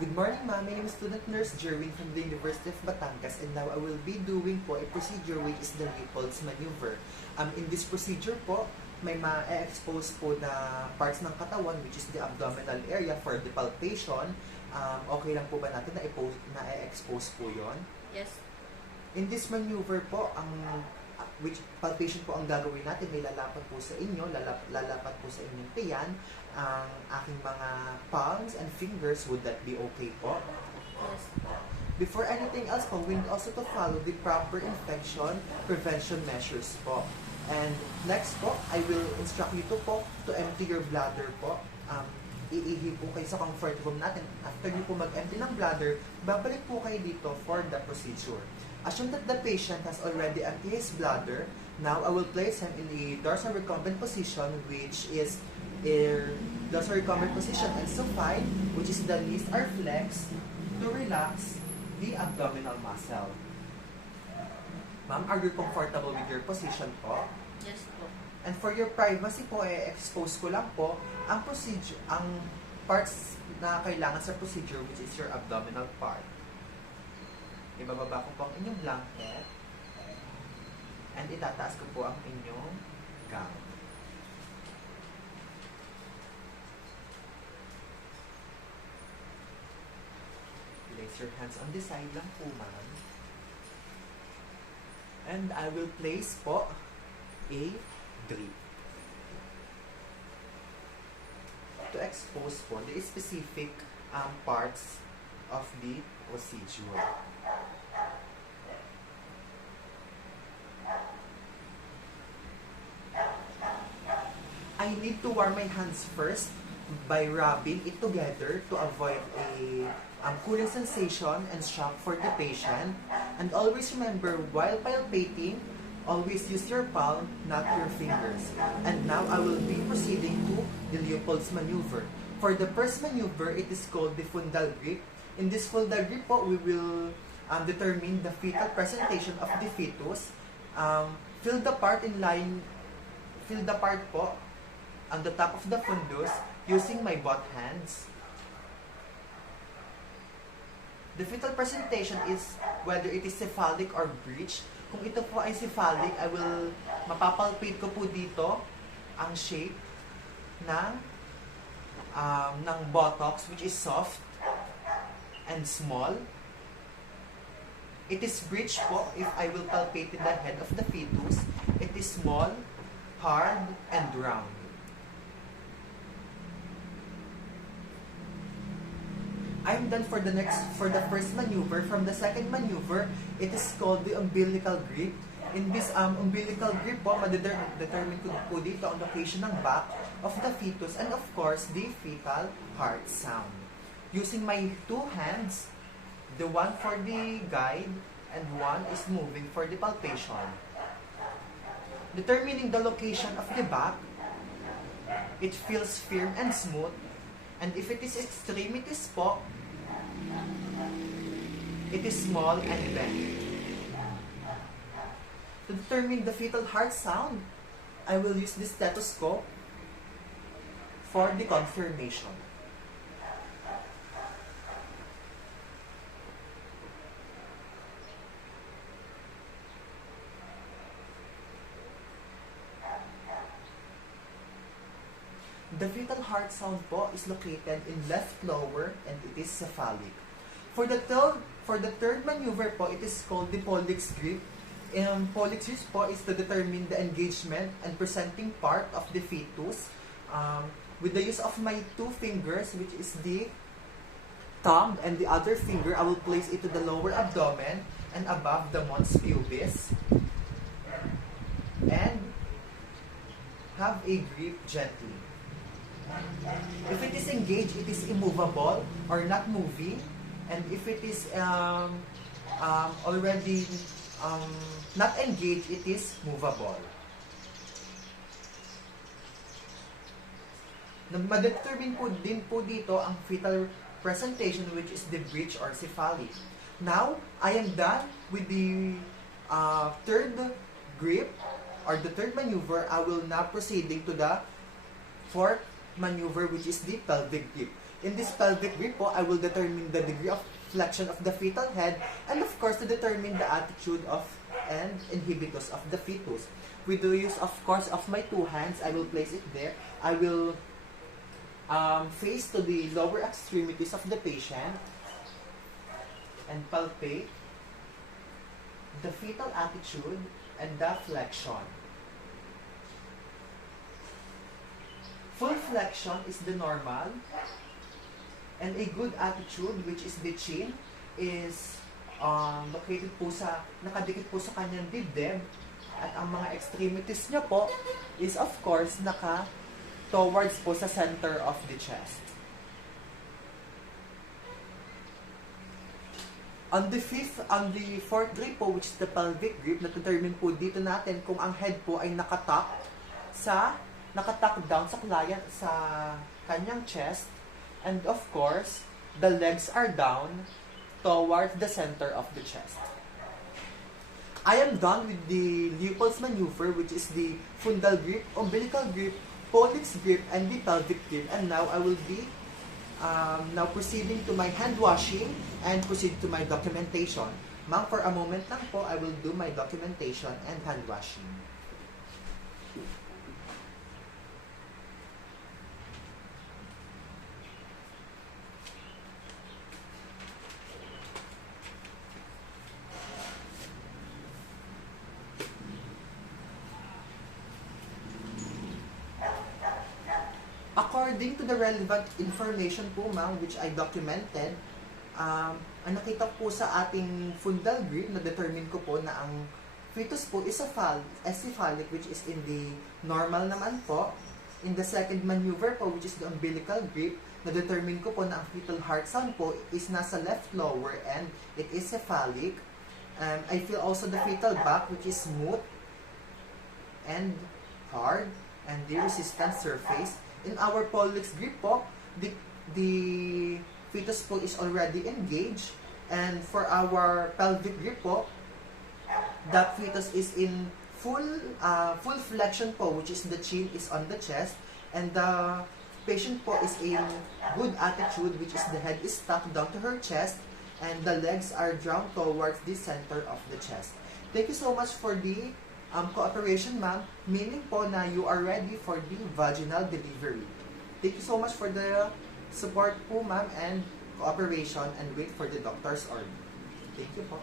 Good morning, ma'am. My name is student nurse Jerwin from the University of Batangas, and now I will be doing po a procedure which is the Leopold's maneuver. In this procedure po, may ma-expose po na parts ng katawan which is the abdominal area for the palpation. Okay lang po ba natin na expose po yon? Yes. In this maneuver po, which palpation po ang gagawin natin, may lalapat po sa inyo, lalapat po sa inyong tiyan, ang aking mga palms and fingers. Would that be okay po? Yes. Before anything else po, we need also to follow the proper infection prevention measures po. And next po, I will instruct you to empty your bladder po. Iihi po kayo sa comfort room natin. After niyo po mag-empty ng bladder, babalik po kayo dito for the procedure. Assume that the patient has already emptied his bladder. Now, I will place him in the dorsal recumbent position, which is dorsal recumbent position and supine, which is the knees are flexed to relax the abdominal muscle. Ma'am, are you comfortable with your position po? Yes po. And for your privacy po, expose ko lang po ang procedure, ang parts na kailangan sa procedure, which is your abdominal part. Ibababa ko po ang inyong blanket and itataas ko po ang inyong gown. Place your hands on the side lang po, ma'am. And I will place po a drip to expose po the specific parts of the procedure. I need to warm my hands first by rubbing it together to avoid a cooling sensation and shock for the patient. And always remember, while palpating, always use your palm, not your fingers. And now I will be proceeding to the Leopold's maneuver. For the first maneuver, it is called the fundal grip. In this fundal grip po, we will determine the fetal presentation of the fetus. Fill the part po on the top of the fundus using my both hands. The fetal presentation is whether it is cephalic or breech. Kung ito po ay cephalic, mapapalpate ko po dito ang shape ng buttocks, which is soft and small. It is breech po if I will palpate in the head of the fetus. It is small, hard, and round. I'm done for the first maneuver. From the second maneuver, it is called the umbilical grip. In this umbilical grip po, determine ko po dito ang location ng back of the fetus and of course, the fetal heart sound. Using my two hands, the one for the guide and one is moving for the palpation. Determining the location of the back, it feels firm and smooth. And if it is extremities po, it is small and bent. To determine the fetal heart sound, I will use the stethoscope for the confirmation. The fetal heart sound po is located in left lower and it is cephalic. For the third maneuver po, it is called the Pollux grip. Pollux grip po is to determine the engagement and presenting part of the fetus. With the use of my two fingers, which is the thumb and the other finger, I will place it to the lower abdomen and above the mons pubis. And have a grip gently. If it is engaged, it is immovable or not moving. And if it is already not engaged, it is movable. Madetermine po din po dito ang fetal presentation, which is the breech or cephalic. Now, I am done with the third grip or the third maneuver. I will now proceeding to the fourth maneuver, which is the pelvic grip. In this pelvic grip po, I will determine the degree of flexion of the fetal head and of course to determine the attitude of and inhibitus of the fetus. With the use of course of my two hands, I will place it there. I will face to the lower extremities of the patient and palpate the fetal attitude and the flexion. Full flexion is the normal, and a good attitude, which is the chin, is located po sa, nakadikit po sa kanyang dibdib, at ang mga extremities niya po is of course towards po sa center of the chest. On the fourth grip po, which is the pelvic grip, na-determine po dito natin kung ang head po ay nakatak down sa client sa kanyang chest, and of course, the legs are down towards the center of the chest. I am done with the Leopold's maneuver, which is the fundal grip, umbilical grip, pollex grip, and the pelvic grip. And now I will be now proceeding to my hand washing and proceed to my documentation. Ma'am, for a moment lang po, I will do my documentation and hand washing. According to the relevant information po, ma'am, which I documented, ang nakita po sa ating fundal grip, na-determine ko po na ang fetus po is cephalic, which is in the normal naman po. In the second maneuver po, which is the umbilical grip, na-determine ko po na ang fetal heart sound po is nasa left lower and it is cephalic. I feel also the fetal back, which is smooth and hard, and the resistant surface. In our pollex grip po, the fetus po is already engaged, and for our pelvic grip po, the fetus is in full flexion po, which is the chin is on the chest, and the patient po is in good attitude, which is the head is tucked down to her chest, and the legs are drawn towards the center of the chest. Thank you so much for the cooperation, ma'am, meaning po na you are ready for the vaginal delivery. Thank you so much for the support po, ma'am, and cooperation, and wait for the doctor's order. Thank you po.